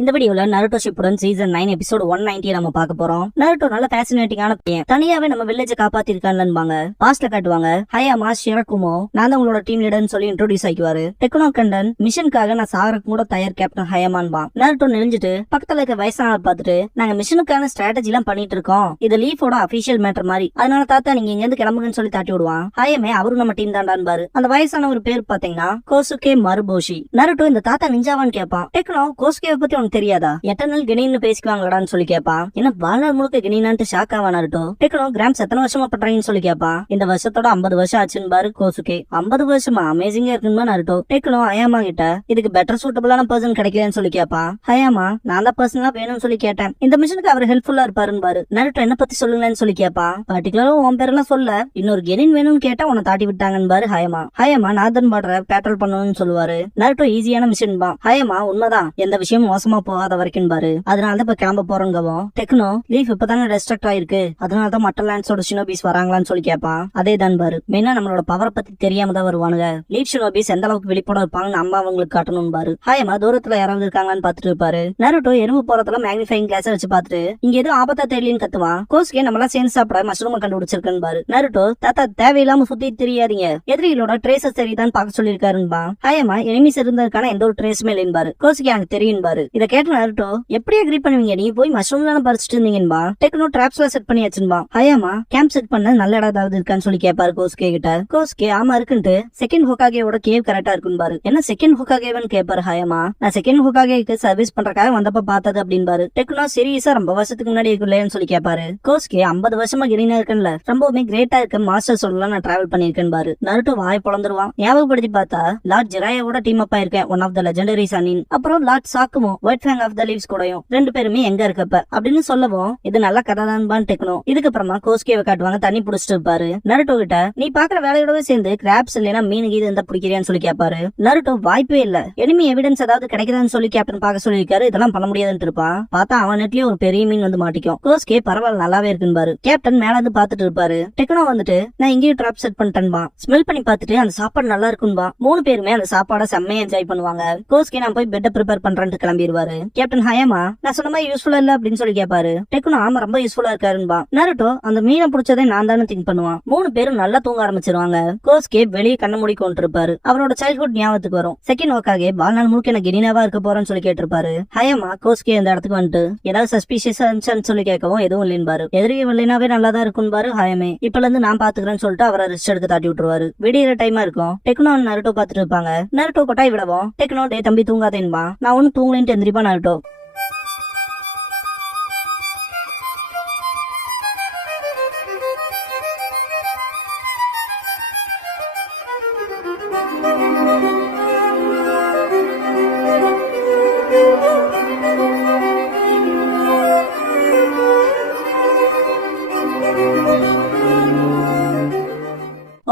இந்த வீடியோல Naruto Shippuden season 9 episode 190 நம்ம பார்க்க போறோம். நருட்டோ நல்ல ஃபேசினேட்டிங்கான பையன். தனியாவே நம்ம வில்லேஜ் காப்பாத்திருக்கான்னுபாங்க. பாஸ்ட்ல காட்டுவாங்க ஹயாமா ஷிரகுமோ நான் தான் உங்களோட டீம் லீடர்னு சொல்லி இன்ட்ரோடியூஸ் ஆயிக்குவாரு. டெக்னோ கண்டன் மிஷனுக்காக நான் சாகறக்கு கூட தயார் கேப்டன் ஹயாமான்பா. நருட்டோ நெளிஞ்சிட்டு பக்கத்துல இருக்க வயசானவர் பார்த்துட்டு நாங்க மிஷனுக்கான ஸ்ட்ராட்டஜி எல்லாம் பண்ணிட்டு இருக்கோம். இது லீஃபோட அபிஷியல் மேட்டர் மாதிரி. அதனால தாத்தா நீங்க இங்க இருந்து கிளம்புங்கன்னு சொல்லி தாட்டி விடுவான். ஹயமே அவரும் நம்ம டீம் தாண்டான்பாரு. அந்த வயசான ஒரு பேர் பாத்தீங்கன்னா கோசுகே மருபோஷி. நருட்டோ இந்த தாத்தா நிஞ்சாவான்னு கேட்பான். டெக்னோ கோசுகே பத்தி உனக்கு தெரியாதா? எட்டர்னல் கெனின்னு பேசிக்குவாங்களான்னு சொல்லி கேட்பான். ஏன்னா வாழ்நாள் முழுக்க கெனினான்ட்டு ஷாக் ஆவா நருட்டோ. டெக்னோ கிராம்ஸ் எத்தனை வருஷமா பண்றீங்கன்னு சொல்லி கேட்பான். இந்த வருஷத்தோட 50 வருஷம் ஆச்சுன்னு பாரு கோசுகே. 50 வருஷமா அமேசிங்கா இருக்குன்னு நருட்டோ. டெக்னோ ஹயாமா கிட்ட இதுக்கு பெட்டர் சூட்டபிளான பர்சன் கிடைக்கலன்னு சொல்லி கேட்பான். ஹயாமா நான் தான் பர்சனலா வேணும்னு சொல்லி கேட்டேன். இந்த மிஷனுக்கு அவர் ஹெல்ப்ஃபுல்லா இருப்பாருன்னு பாரு. நருட்டோ என்ன பத்தி சொல்லுங்களேன்னு சொல்லி கேட்பான். பர்டிகுலரா உன் பேரெல்லாம் சொல்ல இன்னொரு கெனின் வேணும்னு கேட்டா உன்னை தாட்டி விட்டாங்கன்னு பாரு ஹயமா. ஹயமா நார்தன் பார்டரை பேட்ரோல் பண்ணணும்னு சொல்லுவாரு. நருட்டோ ஈஸியான மிஷன் பா. ஹயமா உண்மைதான் எந்த விஷயம் மோசமா போகாத வரைக்கும் பாரு. அதனாலதான் இப்ப கிளம்ப போறோங்கவும். டெக்னோ லீஃப் இப்பதானே ரெஸ்ட்ரக்ட் ஆயிருக்கு. அதனாலதான் மற்ற லேண்ட்ஸோட ஷினோபிஸ் வராங்களான்னு சொல்லி கேட்பான். அதே தான் பாரு. மெயினா நம்மளோட பவரை பத்தி தெரியாம தான் வருவானுங்க. லீஃப் ஷினோபிஸ் எந்த அளவுக்கு வெளிப்பட இருப்பாங்க நம்ம அவங்களுக்கு காட்டணும் பாரு. ஹயமா தூரத்துல யாராவது இருக்காங்களான்னு பாத்துட்டு இருப்பாரு. நருட்டோ எறும்பு போறதுல மேக்னிஃபைங் கிளாஸ் வச்சு பாத்துட்டு இங்க எதுவும் ஆபத்தா தெரியலன்னு கத்துவான். கோஸ்கே நம்மளா சேர்ந்து சாப்பிட மஷ்ரூம் கண்டுபிடிச்சிருக்கேன்னு பாரு. நருட்டோ தாத்தா தேவையில்லாம சுத்தி தெரியாதீங்க, எதிரிகளோட ட்ரேசஸ் தெரியுதான்னு பாக்க சொல்லிருக்காருன்பா. ஹயமா எனிமிஸ் இருந்ததுக்கான எந்த ஒரு ட்ரேஸுமே இல்லைன்னு பாரு. கோஸ்கே எனக்கு தெரியும் பாரு. இத கேட்ட நருட்டோ எப்படி அக்ரி பண்ணுவீங்க, நீ போய் மஷ்ரூம் தானே பறிச்சுட்டு இருந்தீங்கன்பா. டெக்னோ டிராப்ஸ்ல செட் பண்ணி வச்சுன்பா. ஹயாமா கேம்ப் செட் பண்ண நல்ல இடம் ஏதாவது இருக்கான்னு சொல்லி கேட்பாரு கோஸ்கே கிட்ட. கோஸ்கே ஆமா இருக்குன்ட்டு செகண்ட் ஹோகாகேவோட கேவ் கரெக்டா இருக்குன்னு பாரு. என்ன செகண்ட் ஹோகாகேவன்னு கேட்பாரு ஹயாமா. நான் செகண்ட் ஹோகாகேக்கு சர்வீஸ் பண்றதுக்காக வந்தப்ப பார்த்தது அப்படின்னு பாரு. டெக்னோ சீரியஸா ரொம்ப வருஷத்துக்கு முன்னாடி இருக்குல்லைன்னு சொல்லி கேட்பாரு. கோஸ்கே 50 வருஷமா கிரீனா இருக்குல்ல, ரொம்பவுமே கிரேட்டா இருக்க மாஸ்டர் சொல்லலாம் நான் டிராவல் பண்ணிருக்கேன்னு பாரு. நருட்டோ வாய் பொளந்துருவான். ஞாபகப்படுத்தி பார்த்தா லார்ட் ஜெராயோட டீம் அப்பா இருக்கேன், one of the legendary Sannin. அப்புறம் lord Sakumo white fang of the leaves கூடயும் ரெண்டு பேருமே எங்க இருக்கப்ப அப்படின்னு சொல்லவும் இது நல்ல கதை தான் டெக்னோ. இதுக்கப்புறமா கோஸ்கேவை காட்டுவாங்க தண்ணி புடிச்சிட்டு இருப்பாரு. நருட்டோ கிட்ட நீ பாக்குற வேலையோடவே சேர்ந்து கிராப்ஸ் இல்லைன்னா மீன் கீது இருந்தா பிடிக்கிறியான்னு சொல்லி கேட்பாரு. நருட்டோ வாய்ப்பே இல்ல, எனிமி எவிடன்ஸ் ஏதாவது கிடைக்குதான்னு சொல்லி கேப்டன் பாக்க சொல்லிருக்காரு. இதெல்லாம் பண்ண முடியாதுன்னு இருப்பான். பார்த்தா அவன் நெட்லயே ஒரு பெரிய மீன் வந்து மாட்டிக்கும். கோஸ்கே பரவாயில்ல நல்லாவே இருக்குன்னு பாரு. கேப்டன் மேல இருந்து பாத்துட்டு இருப்பாரு. டெக்னோ வந்துட்டு நான் இங்கேயும் ட்ராப் செட் பண்ணிட்டேன்பா. ஸ்மெல் பண்ணி பாத்துட்டு அந்த சாப்பாடு நல்லா இருக்குன்பா. 3 பேருமே அந்த சாப்பாட செம்மையா என்ஜாய் பண்ணுவாங்க. கோஸ்கே நான் போய் பெட்ட ப்ரிப்பேர் பண்றேன்னு கிளம்பிடுவாரு. கேப்டன் ஹயமா நான் சொன்ன மாதிரி யூஸ்ஃபுல்லா இல்ல அப்படின்னு சொல்லி கேட்பாரு. டெக்னோ ஆமா ரொம்ப யூஸ்ஃபுல்லா இருக்காருன்பா. நருட்டோ அந்த மீனை பிடிச்சதே நான் தானே திங்க் பண்ணுவான். 3 பேரும் நல்லா தூங்க ஆரம்பிச்சிருவாங்க. கோஸ்கே வெளியே கண்ண மூடி கொண்டு இருப்பாரு. அவரோட சைல்ட்ஹுட் ஞாபகத்துக்கு வரும். செகண்ட் ஒர்க்காக வாழ்நாள் முழுக்க எனக்கு கெனினாவா இருக்க போறேன்னு சொல்லி கேட்டிருப்பாரு. ஹயமா கோஸ்கே அந்த இடத்துக்கு வந்துட்டு ஏதாவது சஸ்பீஷியஸா இருந்துச்சுன்னு சொல்லி கேட்கவும் எதுவும் இல்லைன்னு எதிரியை இல்லைனாவே நல்லா தான் இருக்கும் பாரு. ஹயமே இப்பல இருந்து நான் பாத்துக்கிறேன்னு சொல்லிட்டு அவரை ரெஸ்ட் எடுக்க தாட்டி விட்டுருவாரு. விடியற டைமா இருக்கும். டெக்னோ நருட்டோ பாத்துட்டு இருப்பாங்க. நருட்டோ கொட்டாய் விடவும் டெக்னோ டே தம்பி தூங்காதேன்பா. நான் ஒண்ணு தூங்கலேன்னு எந்திரிப்பா நருட்டோ.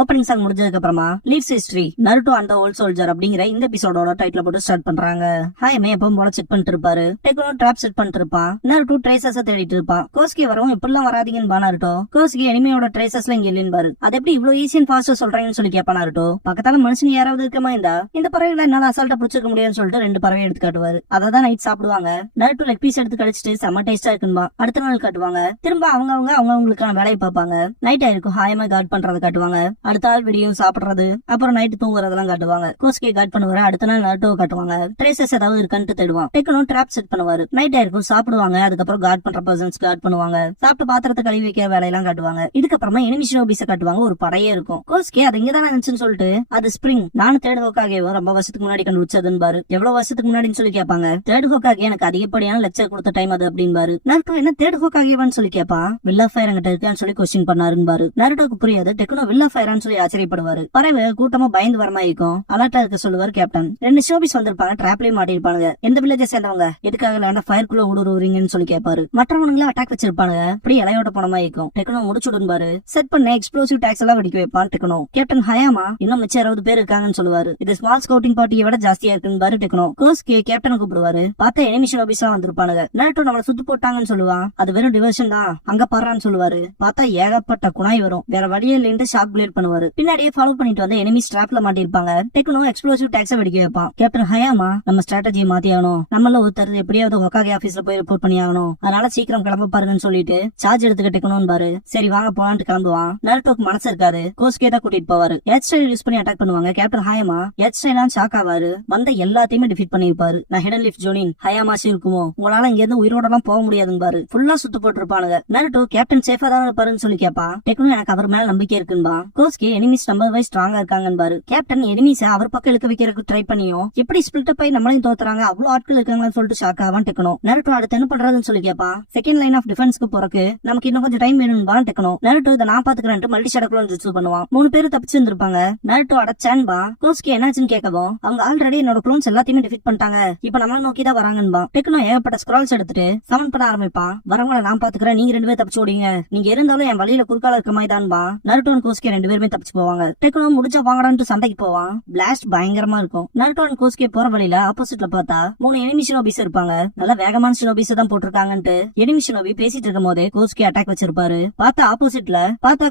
ஓப்பனிங் சாங் முடிஞ்சதுக்கு அப்புறமா leaves history Naruto and volt soldier அப்படிங்கிற இந்த எபிசோடோட டைட்டில் போட்டு ஸ்டார்ட் பண்றாங்க. ஹயமே எப்பவும் போல செக் பண்ணிட்டு இருப்பாரு. டெக்னோ ட்ராப் செட் பண்ணிட்டு இருப்பான். நருட்டோ ட்ரேசஸ் தேடிட்டு இருப்பான். கோஸ்கே வரவும் இப்பெல்லாம் வராதீங்கன்னு நருட்டோ. கோஸ்கே எனிமையோட ட்ரேசஸ்ல இங்க இல்லைன்னு பாரு. அது எப்படி இவ்வளவு ஈஸி அண்ட் ஃபாஸ்டா சொல்றீங்கன்னு சொல்லி கேட்பான் நருட்டோ. பக்கத்தால மனுஷன் யாராவது இருக்கமா இந்த பறவைகளை என்னால அசால்ட்டா பிடிச்சிருக்க முடியும்னு சொல்லிட்டு 2 பறவை எடுத்து காட்டுவாரு. அததான் நைட் சாப்பிடுவாங்க. நருட்டோ லெக் பீஸ் எடுத்து கழிச்சிட்டு செம்ம டேஸ்டா இருக்குன்பா. அடுத்த நாள் காட்டுவாங்க. திரும்ப அவங்களுக்கான வேலையை பார்ப்பாங்க. நைட் ஆயிருக்கும். ஹயமா கார்ட் பண்றதை காட்டுவாங்க. அடுத்த நாள் விடியும் சாப்பிடுறது, அப்புறம் நைட்டு தூங்குறதெல்லாம் காட்டுவாங்க. கோஸ்கே கார்ட் பண்ணுவாரு. அடுத்த நாள் நருட்டோ காட்டுவாங்க. ட்ரேசஸ் ஏதாவது இருக்கான்னு தேடுவான். டெக்னோ ட்ராப் செட் பண்ணுவாரு. நைட் ஆயிருக்கும். சாப்பிடுவாங்க. அதுக்கப்புறம் கார்ட் பண்ற பர்சன்ஸ் கார்ட் பண்ணுவாங்க. சாப்பிட்டு பாத்திரத்தை கழுவி வைக்கிற வேலையெல்லாம் காட்டுவாங்க. இதுக்கப்புறமா எனிமி ஷினோபிஸ காட்டுவாங்க. ஒரு படையே இருக்கும். கோஸ்கே அது இங்கதானே இருந்துச்சுன்னு சொல்லிட்டு அது ஸ்பிரிங் நானும் தேர்ட் ஹோக்காகே ரொம்ப வருஷத்துக்கு முன்னாடி கண்டுபிடிச்சதுன்னு பாரு. எவ்வளவு வருஷத்துக்கு முன்னாடின்னு சொல்லி கேட்பாங்க. தேர்ட் ஹோக்காகே எனக்கு அதிகப்படியான லெக்சர் கொடுத்த டைம் அது அப்படின்னு பாரு. நருட்டோ என்ன தேர்ட் ஹோக்காகேவான்னு சொல்லி கேட்பான். வில் ஆஃப் ஃபயர் அங்கிட்ட இருக்கான்னு சொல்லி கொஸ்டின் பண்ணாருன்னு பாரு. நருட்டோக்கு புரியாது. டெக்னோ வில் ஆஃப் ஃபயர்னு சொல்லி ஆச்சரியப்படுவாரு. பறவை கூட்டமா பயந்து வரமா இருக்கும். அலர்ட்டா இருக்க சொல்லுவார் கேப்டன். 2 ஷோபிஸ் வந்திருப்பாங்க. டிராப்லயே மாட்டிருப்பானுங்க. எந்த வில்லேஜ் சேர்ந்தவங்க எதுக்காக லேண்டா ஃபயர்க்குள்ள ஊடுருவீங்கன்னு சொல்லி கேட்பாரு. மற்றவனுங்கள அட்டாக் வச்சிருப்பானுங்க. அப்படி இலையோட போனமா இருக்கும். டெக்னோ முடிச்சுடுன்பாரு. செட் பண்ண எக்ஸ்ப்ளோசிவ் டாக்ஸ் எல்லாம் வெடிக்க வைப்பான் டெக்னோ. கேப்டன் ஹயாமா இன்னும் மிச்சம் 60 பேர் இருக்காங்கன்னு சொல்லுவாரு. இது ஸ்மால் ஸ்கவுட்டிங் பார்ட்டியை விட ஜாஸ்தியா இருக்குன்னு பாரு டெக்னோ. கோஸ்கே கேப்டன் கூப்பிடுவாரு. பார்த்தா எனிமி ஷோபிஸ் எல்லாம் வந்திருப்பானுங்க. நருட்டோ நம்மள சுத்து போட்டாங்கன்னு சொல்லுவான். அது வெறும் டிவர்ஷன் தான், அங்க பாறான்னு சொல்லுவாரு. பார்த்தா ஏகப்பட்ட குணாய் வரும். வேற வழியே இல்லைன்னு ஷாக் பிளேட் பண்ணுவாரு. பண்ணுவாரு. பின்னாடியே ஃபாலோ பண்ணிட்டு வந்து எனிமி ஸ்ட்ராப்ல மாட்டிருப்பாங்க. டெக்னோ எக்ஸ்ப்ளோசிவ் டாக்ஸ வெடிக்க வைப்பான். கேப்டன் ஹயாமா நம்ம ஸ்ட்ராட்டஜியை மாத்தி ஆகணும், நம்மள ஒருத்தர் எப்படியாவது ஹொகாகே ஆபீஸ்ல போய் ரிப்போர்ட் பண்ணி ஆகணும், அதனால சீக்கிரம் கிளம்ப பாருங்கன்னு சொல்லிட்டு சார்ஜ் எடுத்துக்க டெக்னோன்னு பாரு. சரி வாங்க போலான்ட்டு கிளம்புவான். நருட்டோக்கு மனசு இருக்காது, கோஸ்கே தான் கூட்டிட்டு போவாரு. ஹெட் ஸ்டைல் யூஸ் பண்ணி அட்டாக் பண்ணுவாங்க. கேப்டன் ஹயாமா ஹெட் ஸ்டைலான் ஷாக் ஆவாரு. வந்த எல்லாத்தையுமே டிஃபீட் பண்ணிருப்பாரு. நான் ஹிடன் லிஃப்ட் ஜோனின் ஹயாமாசி இருக்குமோ, உங்களால இங்க இருந்து உயிரோட எல்லாம் போக முடியாதுன்னு பாரு. ஃபுல்லா சுத்து போட்டுருப்பானுங்க. நருட்டோ கேப்டன் சேஃபா தான் இருப்பாருன்னு சொல்லி கேட்பான். டெக்னோ எனக்கு அவர் மேல நம்பிக்கை இருக்குன்பா. கோஸ்கே எனிமிஸ் நம்பர் வைஸ் ஸ்ட்ராங்கா இருக்காங்கன்னு பாரு. கேப்டன் எனிமிஸ அவர் பக்கம் இழுக்க வைக்கிறதுக்கு ட்ரை பண்ணியும் எப்படி ஸ்பிளிட் அப் ஆகி நம்மளையும் தோத்துறாங்க, அவ்வளவு ஆட்கள் இருக்காங்கன்னு சொல்லிட்டு ஷாக் ஆவான் டெக்னோ. நருட்டோ அடுத்து என்ன பண்றதுன்னு சொல்லி கேட்பான். செகண்ட் லைன் ஆஃப் டிஃபென்ஸ்க்கு போறக்கு நமக்கு இன்னும் கொஞ்சம் டைம் வேணும்பா டெக்னோ. நருட்டோ இதை நான் பாத்துக்கிறேன் மல்டி ஷடக்குள்ள ஜுட்சு பண்ணுவான். 3 பேரும் தப்பிச்சு இருந்திருப்பாங்க. நருட்டோ அடச்சான்பா. கோஸ்கே என்னாச்சுன்னு கேட்கவும் அவங்க ஆல்ரெடி என்னோட க்ளோன்ஸ் எல்லாத்தையுமே டிஃபீட் பண்ணிட்டாங்க, இப்ப நம்மள நோக்கி தான் வராங்கன்பா. டெக்னோ ஏகப்பட்ட ஸ்க்ரால்ஸ் எடுத்துட்டு சமன் பண்ண ஆரம்பிப்பான். வரவங்கள நான் பாத்துக்கிறேன், நீங்க 2 பேரும் தப்பிச்சு ஓடிங்க, நீங்க இருந்தாலும் என் வழியில குறுக்கால இருக்க மாதிரி தான்பா. நருட்டோ கோஸ்கே 2 பேருமே தப்பிச்சு போவாங்க. டெக்னோ முடிச்சா வாங்கடான்ட்டு சண்டைக்கு போவான். பிளாஸ்ட் பயங்கரமா இருக்கும். நருட்டோ கோஸ்கே போற வழியில ஆப்போசிட்ல பார்த்தா 3 எனிமி ஷினோபிஸ் இருப்பாங்க. நல்ல வேகமான ஷினோபிஸ் தான் போட்டிருக்காங்கன்ட்டு எனிமி ஷினோபி பேசிட்டு இருக்கும் போதே கோஸ்கே அட்டாக் வச்சிருப்பாரு. பார்த்தா ஆப்போசிட்ல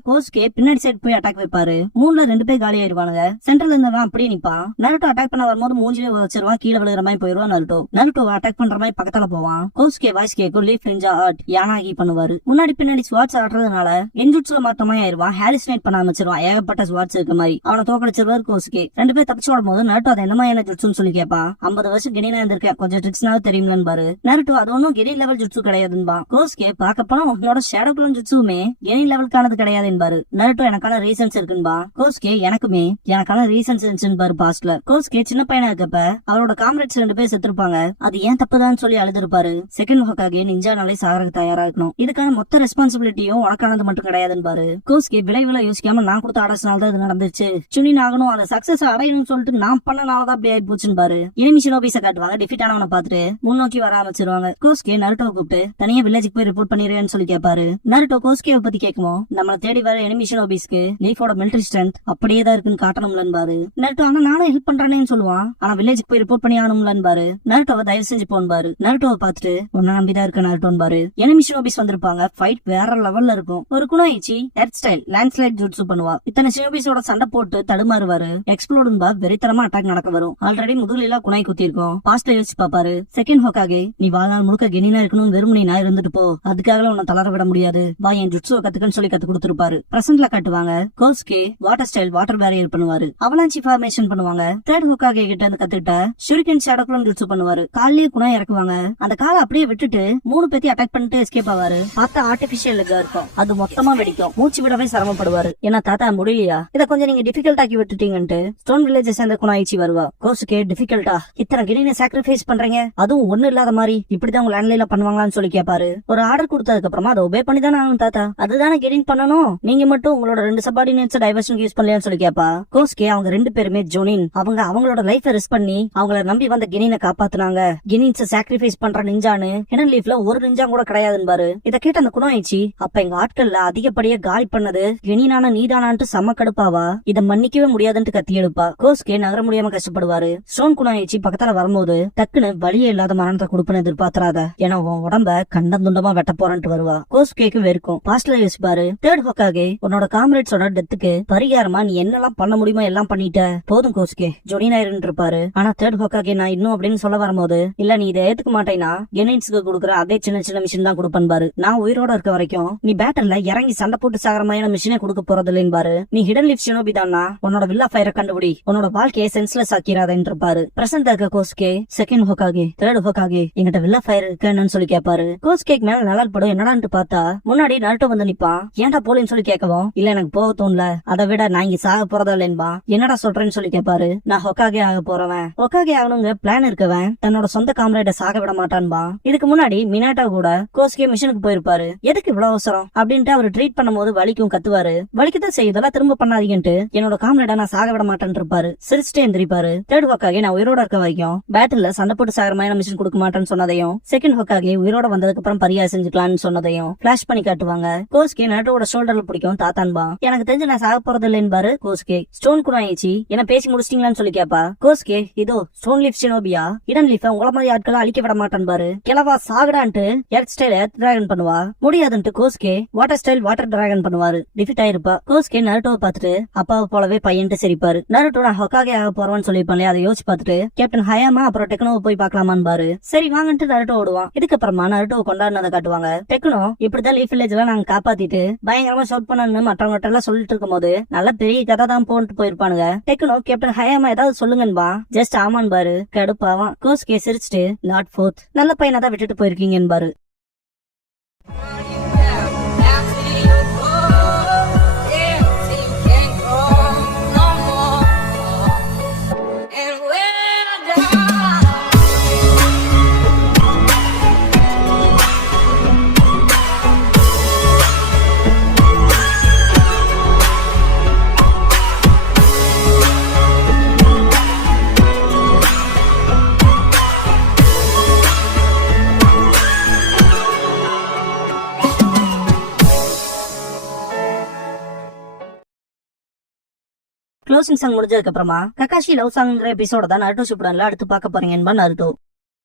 கோஸ்கே பின்னாடி சைடு போய் அட்டாக் வைப்பாரு. 3ல 2 பேர் காலி ஆயிருவானுங்க. சென்டர்ல இருந்தவன் அப்படியே நிப்பான். நருட்டோ அட்டாக் பண்ண வரும்போது மூஞ்சிலே வச்சிருவான். கீழே விழுகிற மாதிரி போயிருவான். நருட்டோ அட்டாக் பண்ற மாதிரி பக்கத்துல போவான். கோஸ்கே வாய்ஸ் கேக்கும். லீஃப் நிஞ்சா ஆர்ட் யானாகி பண்ணுவாரு. முன்னாடி பின்னாடி ஸ்வாட்ஸ் ஆடுறதுனால என்ஜுட்ஸ்ல மாற்றமா ஆயிருவான். ஹாலிசினேட் பண்ண ஆரம்பிச்சிருவான். ஏகப்பட்ட ஸ்வாட்ஸ் இருக்க மாதிரி அவனை தோக்கடிச்சிருவாரு கோஸ்கே. 2 பேர் தப்பிச்சு ஓடும் போது நருட்டோ அதை என்ன மாதிரி ஜுட்சுன்னு சொல்லி கேட்பான். 50 வருஷம் கெனினா இருந்திருக்கேன், கொஞ்சம் ட்ரிக்ஸ்னாவது தெரியும்லன்னு பாரு. நருட்டோ அது ஒன்னும் கெனி லெவல் ஜுட்சு கிடையாதுன்பா. கோஸ்கே பார்க்க போனா உன்னோட ஷேடோ க்ளோன் ஜுட்சுமே கெனி லெவலுக்கானது கிடையாது என்பாரு. நருட்டோ எனக்கான ரீசன்ஸ் இருக்குன்பா. கோஸ்கே எனக்குமே எனக்கான ரீசன்ஸ் இருந்துச்சுன்னு பாஸ்ட்ல. கோஸ்கே சின்ன பையனா இருக்கப்ப அவரோட காம்ரேட்ஸ் 2 பேர் செத்துருப்பாங்க, அது ஏன் தப்புதான் சொல்லி அழுதுருப்பாரு. செகண்ட் ஹொகாகே நிஞ்சானாலே சாகறதுக்கு தயாரா இருக்கணும், இதுக்கான மொத்த ரெஸ்பான்சிபிலிட்டியும் உனக்கானது மட்டும் கிடையாதுன்னு பாரு. கோஸ்கே விளைவுல யோசிக்காம நான் கொடுத்த ஆர்டர்ஸ்னால தான் இது நடந்துச்சு, சுனின் ஆகணும், அந்த சக்சஸ் அடையணும்னு சொல்லிட்டு நான் பண்ணனாலதான் அப்படி ஆகி போச்சுன்னு பாரு. எனிமி ஷினோபிஸ காட்டுவாங்க. டிஃபீட் ஆனவனை பார்த்துட்டு முன்னோக்கி வர ஆரம்பிச்சிருவாங்க. கோஸ்கே நருட்டோ கூப்பிட்டு தனியா வில்லேஜுக்கு போய் ரிப்போர்ட் பண்ணிடுறேன்னு சொல்லி கேட்பாரு. நருட்டோ கோஸ்கேவை பத்தி கேட்கும். நம்மள தேடி வர எனிமி ஷினோபிஸ்க்கு லீஃபோட மிலிட்டரி ஸ்ட்ரென்த் அப்படியே தான் இருக்குன்னு காட்டணும்லன்னு பாரு. நருட்டோ ஆனா நானும் ஹெல்ப் பண்றேன்னு சொல்லுவான். ஆனா வில்லேஜுக்கு போய் ரிப்போர்ட் பண்ணி ஆகணும்லன்னு பாரு. நருட்டோவை தயவு செஞ்சு போன்பாரு. நருட்டோவை பார்த்துட்டு உன்ன நம்பிதான் இருக்க நருட்டோன்னு பாரு. எனிமி ஷினோபிஸ் வந்திருப்பாங்க. ஃபைட் வேற லெவல்ல இருக்கும். ஒரு குணோயிச்சி ஹெட் ஸ்டைல் லேண்ட்ஸ்லைட் ஜுட்சு பண்ணுவா. இத்தனை ஷினோபிஸோட சண்டை போட்டு தடுமாறுவாரு. எக்ஸ்ப்ளோடுன்பா வெறித்தனமா அட்டாக் நடக்க வரும். ஆல்ரெடி முதுகுல குணாய் குத்தி இருக்கும். பாஸ்ட்ல யோசிச்சு பாப்பாரு. செகண்ட் ஹொகாகே நீ வாழ்நாள் முழுக்க கெனினா இருக்கணும், வெறுமனே நான் இருந்துட்டு போ, அதுக்காக உன்னை தளர விட முடியாது, வா என் ஜுட்சுவை கத்துக்கன்னு சொல்லி கத்து கொடுத்துருப்பாரு. பிரசன்ட்ல காட்டுவாங்க. கோஸ்கே வாட்டர் ஸ்டைல் வாட்டர் பேரியர் பண்ணுவாரு. அவலாஞ்சி ஃபார்மேஷன் பண்ணுவாங்க. தேர்ட் ஹொகாகே கிட்ட இருந்து கத்துக்கிட்ட ஷூரிகன் ஷேடோ க்ளோன் ஜுட்சு பண்ணுவாரு. காலையே குணாய் இறக்குவாங்க. அந்த காலை அப்படியே விட்டுட்டு 3 பேத்தி அட்டாக் பண்ணிட்டு எஸ்கேப் ஆவாரு. பார்த்தா ஆர்டிபிஷியல் லெக்கா இருக்கும், அது மொத்தமா வெடிக்கும். மூச்சு விடவே சிரமப்படுவாரு. ஏன்னா தாத்தா முடியலையா, இத கொஞ்சம் நீங்க டிஃபிகல்ட் ஆக்கி விட்டுட்டீங்கன்ட்டு ஸ்டோன் வில்லேஜ் சேர்ந்த குணாயிச்சி வருவா. கோஸ்கே டிஃபிகல்ட்டா இத்தனை கிரீனை சாக்ரிஃபைஸ் பண்றீங்க, அதுவும் ஒண்ணு இல்லாத மாதிரி, இப்படிதான் உங்க லேண்ட்லைன்ல பண்ணுவாங்களான்னு சொல்லி கேட்பாரு. ஒரு ஆர்டர் கொடுத்ததுக்கு அப்புறமா அதை ஒபே பண்ணி தானே ஆகணும் தாத்தா, அதுதானே கிரீன் பண்ணணும், நீங்க மட்டும் உங்களோட 2 சபார்டினேட்ஸ் டைவர்ஷன் யூஸ் பண்ணலையான்னு சொல்லி கேட்பா. கோஸ்கே அவங்க 2 பேருமே ஜோனின், அவங்க அவங்களோட லைஃபை ரிஸ்க் பண்ணி அவங்கள நம்பி வந்த கிரீனை காப்பாத்துனாங்க. கிரீன்ஸ் சாக்ரிஃபைஸ் பண்ற நிஞ்சானு ஹிடன் லீஃப்ல ஒரு நிஞ்சா கூட கிடையாதுன்னு பாரு. இத கேட்ட அந்த குணாயிச்சி அப்ப எங்க ஆட்கள்ல அதிகப்படியா காலி பண்ணது கெனினான நீதானான்ட்டு செம்ம கடுப்பாவா, இத மன்னிக்கவே முடியாதுன்னு கத்தி எடுப்பா. கோஸ்கே நகர முடியாம கஷ்டப்படுவாரு. ஸ்டோன் குணாயிச்சி பக்கத்துல வரும்போது டக்குன்னு வழியே இல்லாத மரணத்தை கொடுப்பன எதிர்பார்த்தராத, ஏன்னா உன் உடம்ப கண்டம் துண்டமா வெட்ட போறன்ட்டு வருவா. கோஸ்கேக்கு வெறுக்கும். பாஸ்ட்ல யோசிப்பாரு. தேர்ட் ஹொகாகே உன்னோட காம்ரேட்ஸோட டெத்துக்கு பரிகாரமா நீ என்னெல்லாம் பண்ண முடியுமோ எல்லாம் பண்ணிட்ட, போதும் கோஸ்கே ஜொனினா இருப்பாரு. ஆனா தேர்ட் ஹொகாகே நான் இன்னும் அப்படின்னு சொல்ல வரும்போது, இல்ல நீ இதை ஏத்துக்க மாட்டேன்னா கெனின்ஸ்க்கு கொடுக்குற அதே சின்ன சின்ன மிஷின் தான் கொடுப்பேன் பாரு. நான் உயிரோட இருக்க வரைக்கும் நீ பேட்டர்ல இறங்கி சண்டை போட்டு சாகிற மாதிரியான மிஷினை கொடுக்க போறது இல்லைன்னு பாரு. நீ ஹிடன் லிஃப்ட் ஷினோபி தானா, உன்னோட வில்லா ஃபயரை கண்டுபிடி, உன்னோட வாழ்க்கையை சென்ஸ்லெஸ் ஆக்கிறாதன்னு இருப்பாரு. பிரசன்ட் இருக்க கோஸ்கே செகண்ட் ஹொகாகே தேர்ட் ஹொகாகே எங்கிட்ட வில்லா ஃபயர் இருக்குன்னு சொல்லி கேட்பாரு. கோஸ்கேக்கு மேல நல்லா படும் என்னடான்னு பார்த்தா முன்னாடி நருட்டோ வந்து நிப்பான். ஏன்டா போலின்னு சொல்லி கேட்கவும், இல்ல எனக்கு போக தோணல, அதை விட நான் இங்க சாக போறதா இல்லைன்பா. என்னடா சொல்றேன்னு சொல்லி கேட்பாரு. நான் ஹொகாகே ஆக போறவன், ஹொகாகே ஆகணுங்க பிளான் இருக்கவன் தன்னோட சொந்த காம்ரேட சாக விட மாட்டான்பா. இதுக்கு முன்னாடி மினாட்டா கூட கோஸ்கே மிஷனுக்கு போயிருப்பாரு. எதுக்கு இவ்வளவு அவசரம் அப்படின்ட்டு அவர் ட்ரீட் பண்ணும்போது வலிக்கும் கத்துவாரு. வலிக்கதான் செய்யுதெல்லாம் திரும்ப பண்ணாதீங்கன்ட்டு என்னோட காம்ரேட நான் சாக விட மாட்டேன்னு இருப்பாரு. சிரிச்சுட்டே எந்திரிப்பாரு. தேர்ட் ஹொகாகே நான் உயிரோட இருக்க வரைக்கும் பேட்டில் சண்டை போட்டு சாகிற மாதிரி மிஷன் கொடுக்க மாட்டேன்னு சொன்னதையும், செகண்ட் ஹொகாகே உயிரோட வந்ததுக்கு அப்புறம் பரிகாரம் செஞ்சுக்கலாம்னு சொன்னதையும் பிளாஷ் பண்ணி காட்டுவாங்க. கோஸ்கே நருட்டோட ஷோல்டர்ல பிடிக்கும் தாத்தான்பா. எனக்கு தெரிஞ்சு நான் சாக போறது இல்லைன்னு பாரு. கோஸ்கே ஸ்டோன் குணாயிச்சி என்ன பேசி முடிச்சிட்டீங்களான்னு சொல்லி கேப்பா. கோஸ்கே இதோ ஸ்டோன் லீஃப் ஷினோபியா இடன் லீஃப உங்கள மாதிரி ஆட்களை அழிக்க விட மாட்டான் பாரு. கிளவா சாகடான்ட்டு எர்த் ஸ்டைல் எர்த் டிராகன் பண்ணுவா. முடியாதுன்ட்டு கோஸ்கே வாட்டர் ஸ்டைல் வாட்டர் டிராகன் பண்ணுவாரு. டிஃபிட் ஆயிருப்பா. கோஸ்கே நருட்டோவை பார்த்துட்டு அப்பாவை போலவே பையன்ட்டு சிரிப்பாரு. நருட்டோ நான் ஹொக்காகே ஆக போறேன்னு சொல்லிருப்பாங்களே, அதை யோசிச்சு பார்த்துட்டு கேப்டன் ஹயாமா அப்புறம் டெக்னோவை போய் பார்க்கலாமான்னு பாரு. சரி வாங்கன்ட்டு நருட்டோ ஓடுவான். இதுக்கப்புறமா நருட்டோவை கொண்டாடினதை காட்டுவாங்க. டெக்னோ இப்படிதான் லீஃப் வில்லேஜ் எல்லாம் நாங்க காப்பாத்திட்டு பயங்கரமா ஷவுட் பண்ணு மற்றவங்க எல்லாம் சொல்லிட்டு இருக்கும் போது நல்ல பெரிய கதை தான் போட்டு போயிருப்பானுங்க. டெக்னோ கேப்டன் ஹயாமா ஏதாவது சொல்லுங்கன்பா. ஜஸ்ட் ஆமான் பாரு. கடுப்பாவான். கோஸ்கே சிரிச்சுட்டு லார்ட் ஃபோர்த் நல்ல பையனை தான் விட்டுட்டு போயிருக்கீங்கன்னு பாரு. க்ளோசிங் சாங் முடிஞ்சதுக்கு அப்புறமா ககாஷி லவ் சாங்ங்கிற எபிசோட தான் நருட்டோ ஷிப்புடன்ல அடுத்து பார்க்க போறீங்க நருட்டோ.